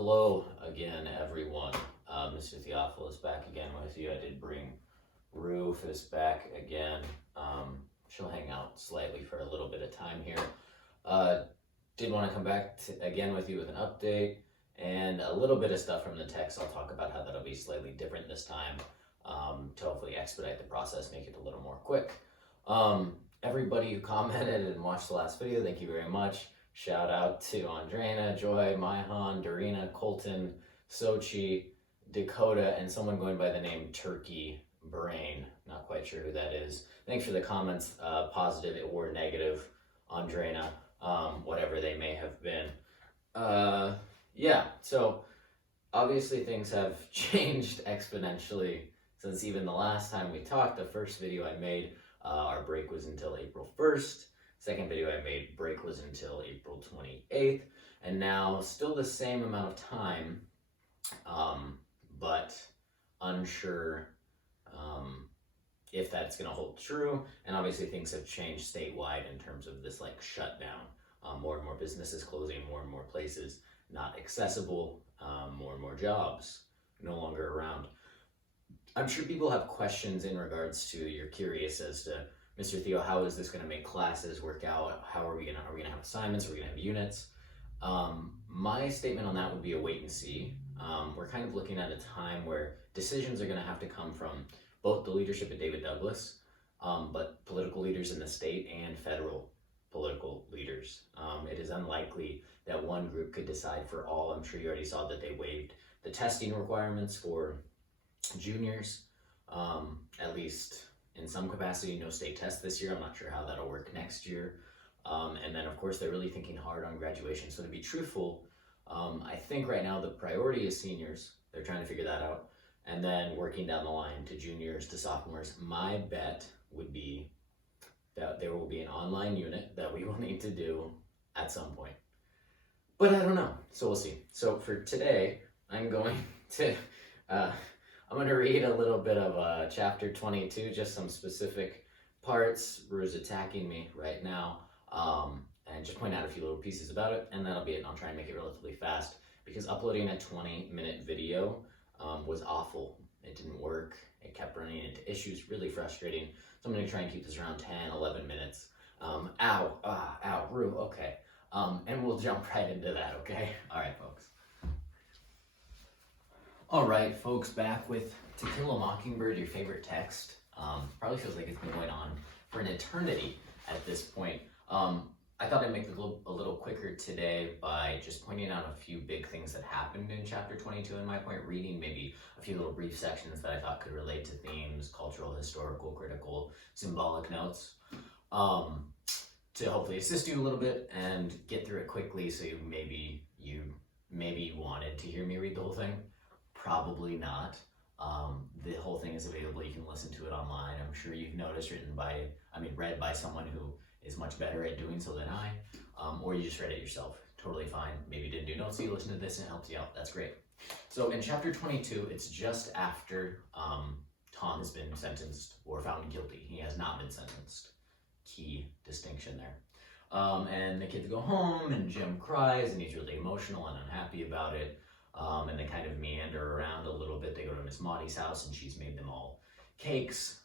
Hello again, everyone. Mr. Theofelis back again with you. I did bring Rufus back again. She'll hang out slightly for a little bit of time here. Did want to come back again with you with an update and a little bit of stuff from the text. I'll talk about how that'll be slightly different this time to hopefully expedite the process, make it a little more quick. Everybody who commented and watched the last video, thank you very much. Shout out to Andrena, Joy, Maihan, Darina, Colton, Sochi, Dakota, and someone going by the name Turkey Brain. Not quite sure who that is. Thanks for the comments, positive or negative, Andrena, whatever they may have been. Yeah, so obviously things have changed exponentially since even the last time we talked. The first video I made, our break was until April 1st. Second video I made, break was until April 28th. And now still the same amount of time, but unsure if that's going to hold true. And obviously things have changed statewide in terms of this like shutdown. More and more businesses closing, more and more places not accessible, more and more jobs no longer around. I'm sure people have questions in regards to, you're curious as to, Mr. Theo, how is this going to make classes work out? Are we going to have assignments? Are we going to have units? My statement on that would be a wait and see. We're kind of looking at a time where decisions are going to have to come from both the leadership of David Douglas, but political leaders in the state and federal political leaders. It is unlikely that one group could decide for all. I'm sure you already saw that they waived the testing requirements for juniors, at least in some capacity. No state test this year. I'm not sure how that'll work next year. And then of course they're really thinking hard on graduation. So to be truthful, I think right now the priority is seniors. They're trying to figure that out. And then working down the line to juniors, to sophomores. My bet would be that there will be an online unit that we will need to do at some point. But I don't know, so we'll see. So for today, I'm going to read a little bit of chapter 22, just some specific parts. Rue's attacking me right now, and just point out a few little pieces about it, and that'll be it. I'll try and make it relatively fast, because uploading a 20-minute video was awful. It didn't work. It kept running into issues, really frustrating. So I'm going to try and keep this around 10, 11 minutes. Ow, Rue, okay. And we'll jump right into that, okay? All right, folks. All right, folks, back with To Kill a Mockingbird, your favorite text. Probably feels like it's been going on for an eternity at this point. I thought I'd make it a little quicker today by just pointing out a few big things that happened in chapter 22 in my point, reading maybe a few little brief sections that I thought could relate to themes, cultural, historical, critical, symbolic notes, to hopefully assist you a little bit and get through it quickly. So maybe you wanted to hear me read the whole thing. Probably not. The whole thing is available. You can listen to it online. I'm sure you've noticed, read by someone who is much better at doing so than I, or you just read it yourself. Totally fine. Maybe you didn't do notes, so you listened to this and it helped you out. That's great. So in chapter 22, it's just after Tom has been sentenced or found guilty. He has not been sentenced. Key distinction there. And the kids go home and Jim cries and he's really emotional and unhappy about it. And they kind of meander around a little bit. They go to Miss Maudie's house and she's made them all cakes.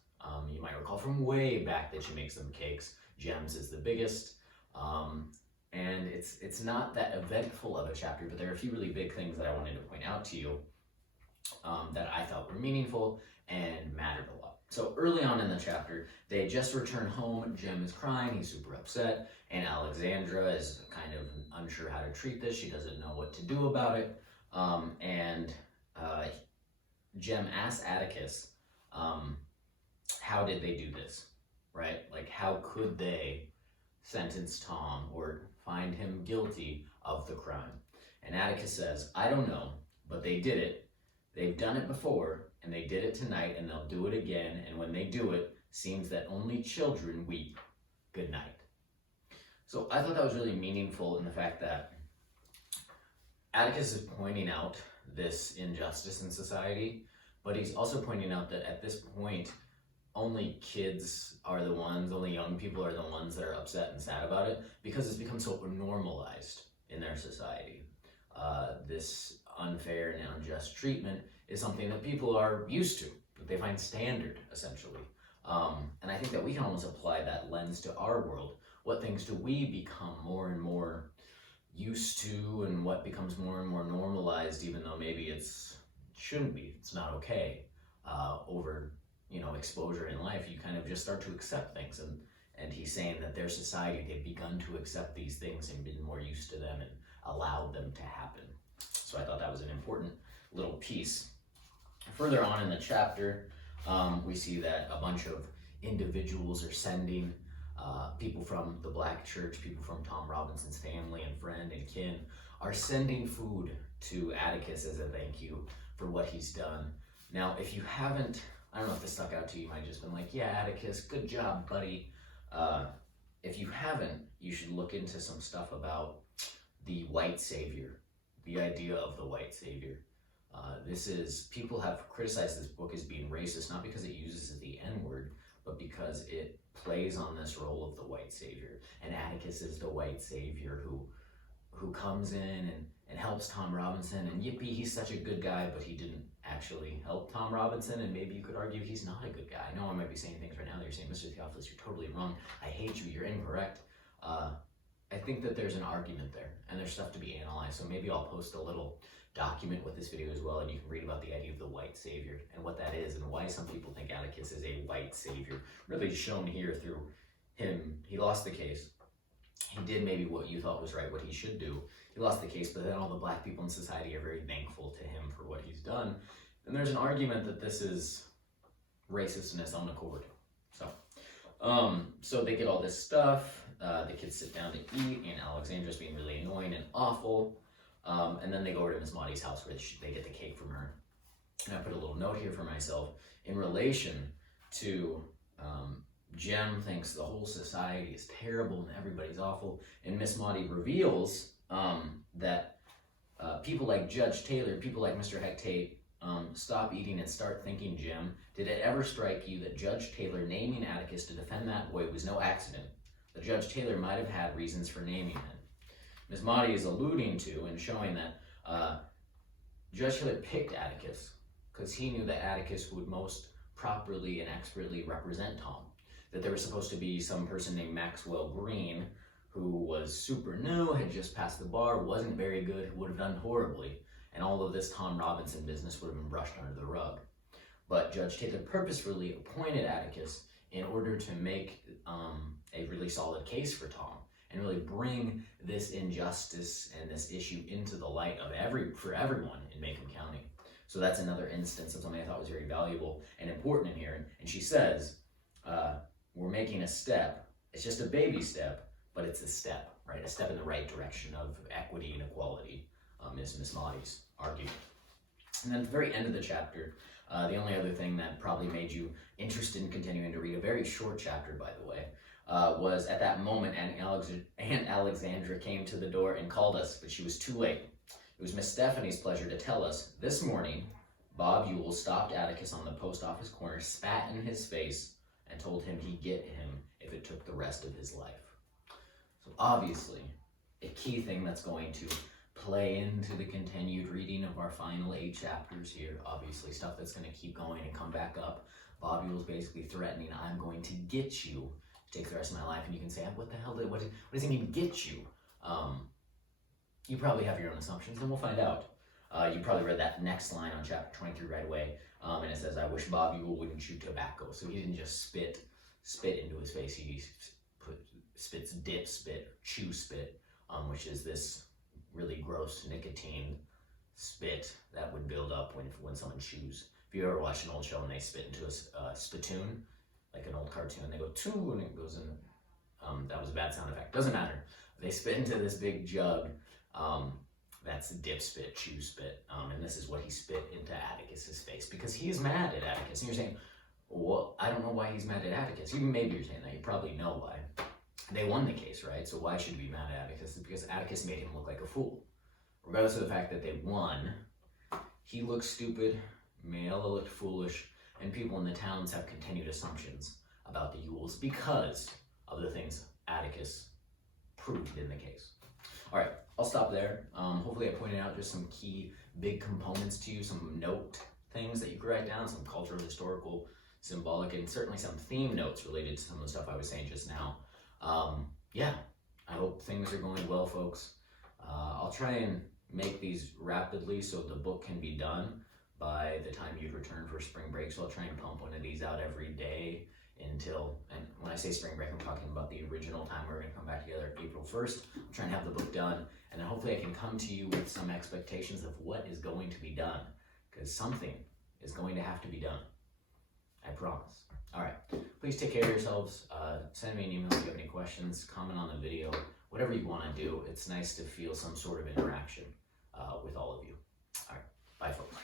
You might recall from way back that she makes them cakes. Jem's is the biggest. And it's not that eventful of a chapter, but there are a few really big things that I wanted to point out to you that I thought were meaningful and mattered a lot. So early on in the chapter, they just return home. Jem is crying. He's super upset. And Alexandra is kind of unsure how to treat this. She doesn't know what to do about it. Jem asks Atticus, how did they do this, right? Like, how could they sentence Tom or find him guilty of the crime? And Atticus says, I don't know, but they did it. They've done it before, and they did it tonight, and they'll do it again. And when they do it, seems that only children weep. Good night. So I thought that was really meaningful in the fact that Atticus is pointing out this injustice in society, but he's also pointing out that at this point, only kids are the ones, only young people are the ones that are upset and sad about it, because it's become so normalized in their society. This unfair and unjust treatment is something that people are used to, that they find standard, essentially. And I think that we can almost apply that lens to our world. What things do we become more and more used to, and what becomes more and more normalized, even though maybe it shouldn't be, it's not okay. Over exposure in life, you kind of just start to accept things, and he's saying that their society, they've begun to accept these things and been more used to them and allowed them to happen. So I thought that was an important little piece. Further on in the chapter, we see that a bunch of individuals are sending people from the Black church, people from Tom Robinson's family and friend and kin, are sending food to Atticus as a thank you for what he's done. Now, if you haven't, I don't know if this stuck out to you, you might have just been like, yeah, Atticus, good job, buddy. If you haven't, you should look into some stuff about the white savior, the idea of the white savior. People have criticized this book as being racist, not because it uses the N-word, but because it plays on this role of the white savior. And Atticus is the white savior who comes in and helps Tom Robinson, and yippee, he's such a good guy, but he didn't actually help Tom Robinson, and maybe you could argue he's not a good guy. I know I might be saying things right now that you're saying, Mr. Theofelis, you're totally wrong. I hate you, you're incorrect. I think that there's an argument there, and there's stuff to be analyzed, so maybe I'll post a little document with this video as well, and you can read about the idea of the white savior and what that is and why some people think Atticus is a white savior. Really shown here through him. He lost the case. He did maybe what you thought was right, what he should do. He lost the case, but then all the Black people in society are very thankful to him for what he's done. And there's an argument that this is racist in its own accord. So they get all this stuff. The kids sit down to eat, and Alexandra's being really annoying and awful. And then they go over to Miss Maudie's house where they get the cake from her. And I put a little note here for myself in relation to Jem thinks the whole society is terrible and everybody's awful. And Miss Maudie reveals that people like Judge Taylor, people like Mr. Hectate, stop eating and start thinking, Jem. Did it ever strike you that Judge Taylor naming Atticus to defend that boy was no accident? That Judge Taylor might have had reasons for naming him. Miss Maudie is alluding to and showing that Judge Taylor picked Atticus because he knew that Atticus would most properly and expertly represent Tom. That there was supposed to be some person named Maxwell Green who was super new, had just passed the bar, wasn't very good, would have done horribly, and all of this Tom Robinson business would have been brushed under the rug. But Judge Taylor purposefully appointed Atticus in order to make a really solid case for Tom and really bring this injustice and this issue into the light of for everyone in Macomb County. So that's another instance of something I thought was very valuable and important in here. And she says, we're making a step. It's just a baby step, but it's a step, right? A step in the right direction of equity and equality, is Miss Maudie's argument. And then at the very end of the chapter, the only other thing that probably made you interested in continuing to read, a very short chapter, by the way, was at that moment Aunt Alexandra came to the door and called us, but she was too late. It was Miss Stephanie's pleasure to tell us, this morning, Bob Ewell stopped Atticus on the post office corner, spat in his face, and told him he'd get him if it took the rest of his life. So obviously, a key thing that's going to play into the continued reading of our final 8 chapters here, obviously stuff that's going to keep going and come back up. Bob Ewell's basically threatening, I'm going to get you to take the rest of my life, and you can say, what the hell, what does he mean, get you? You probably have your own assumptions, and we'll find out. You probably read that next line on chapter 23 right away, and it says, I wish Bob Ewell wouldn't chew tobacco. So he didn't just spit into his face, he spits dip spit, chew spit, which is this really gross nicotine spit that would build up when someone chews. If you ever watched an old show and they spit into a spittoon, like an old cartoon, they go too, and it goes in, that was a bad sound effect, doesn't matter. They spit into this big jug, that's dip spit, chew spit, and this is what he spit into Atticus's face, because he is mad at Atticus. And you're saying, well, I don't know why he's mad at Atticus. Maybe you're saying that, you probably know why. They won the case, right? So why should we be mad at Atticus? It's because Atticus made him look like a fool. Regardless of the fact that they won, he looked stupid, Mayella looked foolish, and people in the towns have continued assumptions about the Ewells because of the things Atticus proved in the case. All right, I'll stop there. Hopefully I pointed out just some key big components to you, some note things that you could write down, some cultural, historical, symbolic, and certainly some theme notes related to some of the stuff I was saying just now. Yeah, I hope things are going well, folks. I'll try and make these rapidly so the book can be done by the time you'd return for spring break. So I'll try and pump one of these out every day until, and when I say spring break, I'm talking about the original time we're going to come back together April 1st. I'm trying to have the book done, and then hopefully I can come to you with some expectations of what is going to be done, because something is going to have to be done. I promise. All right, please take care of yourselves. Send me an email if you have any questions, comment on the video, whatever you want to do. It's nice to feel some sort of interaction with all of you. All right, bye folks.